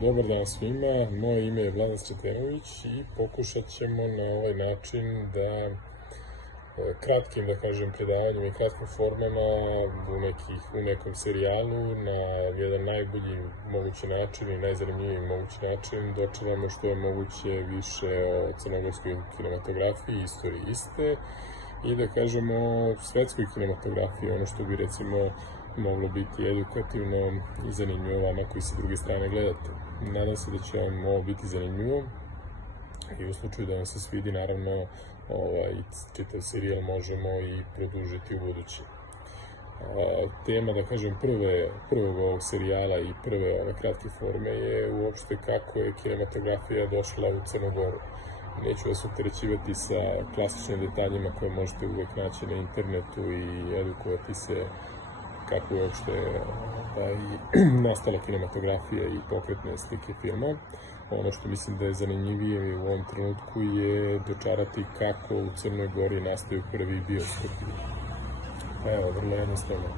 Dobar dan svima, moje ime je Vladan Sretenović i pokušat ćemo na ovaj način da kratkim, da kažem, predavanjem i kratkim formama u nekom serijalu na jedan najbolji mogući način i najzanimljiviji mogući način dočaramo što je moguće više o crnogorskoj kinematografiji, istoriji iste i da kažemo svetskoj kinematografiji, ono što bi recimo moglo biti edukativno i zanimljivo vama koji sa druge strane gledate. Nadam se da će vam ovo biti zanimljivo i u slučaju da vam se svidi, naravno, čitav serijal možemo i produžiti u buduće. Tema, da kažem, prvog ovog serijala i prve ove kratke forme je uopšte kako je kinematografija došla u Crnu Goru. Neću vas opterećivati sa klasičnim detaljima koje možete uvek naći na internetu i edukovati se kako je uopšte nastala kinematografija i pokretne slike filma. Ono što mislim da je zanimljivije u ovom trenutku je dočarati kako u Crnoj Gori nastaju prvi bioskopi. Evo, vrlo jednostavno.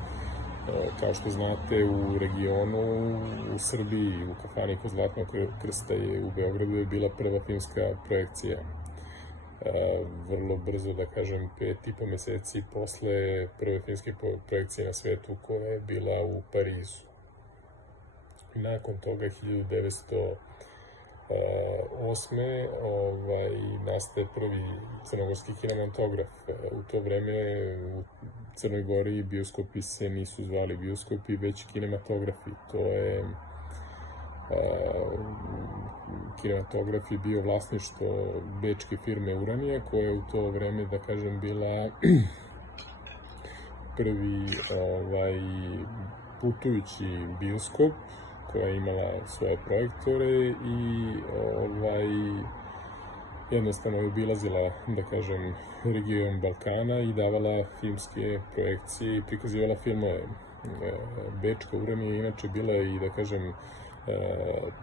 Kao što znate, u regionu, u Srbiji, u kafani kod Zlatnog krsta u Beogradu je bila prva filmska projekcija. Vrlo brzo, da kažem, 5,5 meseci posle prve filmske projekcije na svetu koja je bila u Parizu. Nakon toga, 1908. nastaje prvi crnogorski kinematograf. U to vreme u Crnoj Gori bioskopi se nisu zvali bioskopi, već kinematografi. To je kinematograf je bio vlasništvo bečke firme Uranija, koja je u to vreme, da kažem, bila prvi putujući bioskop, koja je imala svoje projektore i jednostavno je obilazila, da kažem, region Balkana i davala filmske projekcije i prikazivala filmove. Bečka Uranija je inače bila i, da kažem,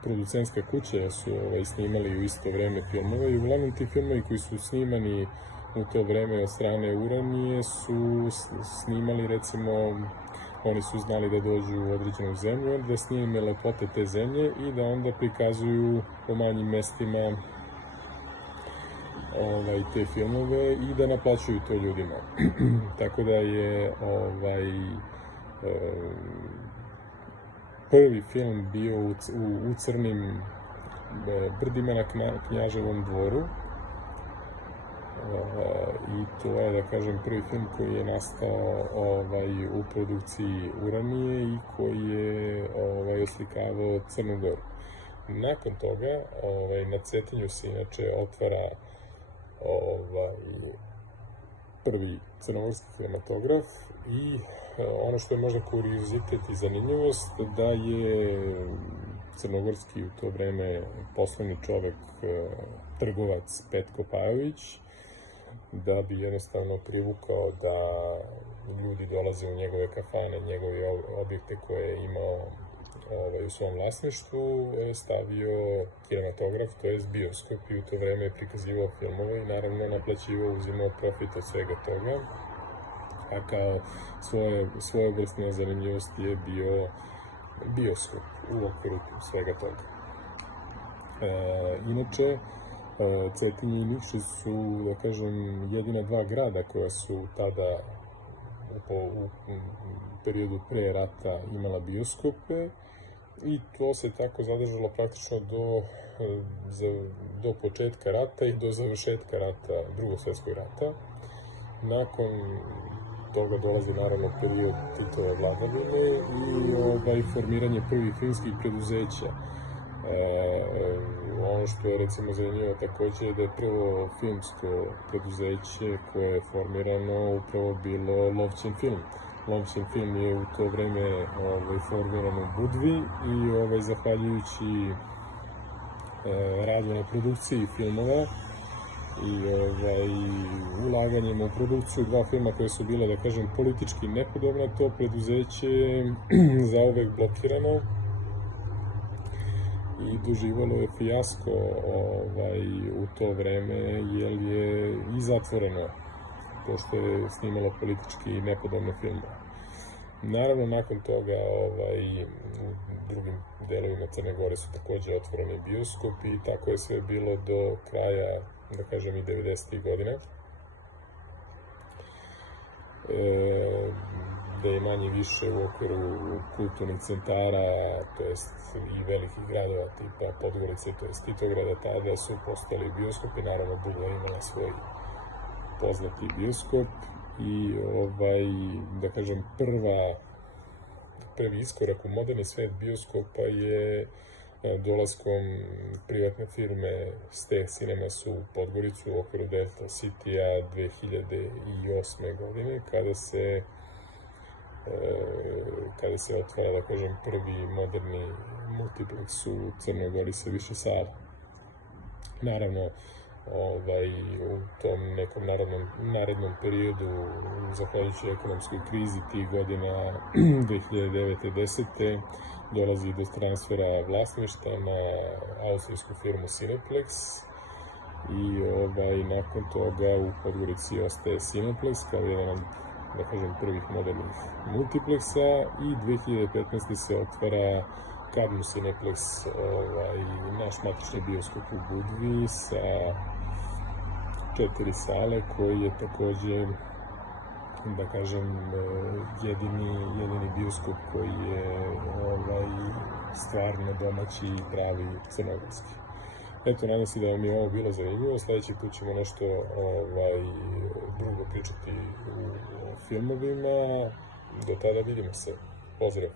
producentska kuća, jer su snimali u isto vreme filmove i uglavnom ti filmovi koji su snimani u to vreme od strane Uranije su snimali, recimo, oni su znali da dođu u određenu zemlju, da snime lepote te zemlje i da onda prikazuju po manjim mestima te filmove i da naplaćuju to ljudima. Tako da je prvi film bio u Crnim brdima na Knjaževom dvoru i to je, da kažem, prvi film koji je nastao u produkciji Uranije i koji je oslikavao Crnu Goru. Nakon toga na Cetinju se inače otvara prvi crnogorski kinematograf i ono što je možda kuriozitet i zanimljivost, da je crnogorski u to vreme poslovni čovek, trgovac Petko Pajović, da bi jednostavno privukao da ljudi dolaze u njegove kafane, njegove objekte koje je imao u svom vlasništvu, stavio kinematograf, to je bioskop, i u to vreme je prikazivao filmove i naravno naplaćivao, uzimao profit od svega toga, a kao svojevrsna zanimljivost je bio bioskop u okviru svega toga. Inače, Cetinje i Nikšić su, da kažem, jedina dva grada koja su tada u periodu pre rata imala bioskope i to se tako zadržalo praktično do početka rata i do završetka rata, Drugog svetskog rata. Nakon toga dolazi naravno period Titove vladavine i formiranje prvih filmskih preduzeća. Ono što je, recimo, zanimljivo takođe je da je prvo filmsko preduzeće koje je formirano upravo bilo Lovćin film. Lovćin film je u to vreme formiran u Budvi i zahvaljujući radu na produkciji filmova i ulaganjem u produkciju dva filma koje su bile, da kažem, politički nepodobna, to preduzeće je zauvek blokirano i doživalo je fijasko u to vreme, jer je i zatvoreno, pošto je snimalo politički nepodobne filmove. Naravno, nakon toga u drugim delovima Crne Gore su takođe otvoreni bioskopi i tako je sve bilo do kraja, da kažem, i 90. godina. Da je manje više u okviru kulturnih centara, to jest i velikih gradova tipa Podgorice, to jest Titograda, tada su postali bioskopi, naravno Bugla imala svoj poznati bioskop i da kažem prvi iskorak u moderni svet bioskopa je dolaskom privatne firme Ste Cinemas u Podgoricu u okviru Delta City-a 2008. godine, kada se otvara, da kažem, prvi moderni multiplex u Crnoj Gori sa više sala. Naravno, u tom nekom narednom periodu, zahvaljujući ekonomskoj krizi tih godina 2009-10. dolazi do transfera vlasništva na austrijsku firmu Cineplex i nakon toga u Podgorici ostaje Cineplex kao jedan, da kažem, prvih modernih multipleksa i 2015. se otvara Cadmus Cineplex, naš matični bioskop u Budvi sa 4 sale, koji je takođe, da kažem, jedini bioskop koji je stvarno domaći i pravi crnogorski. Eto, nadam se da vam je ovo bilo zanimljivo. Sledeći put ćemo nešto drugo pričati u filmovima. Do tada vidimo se. Pozdrav!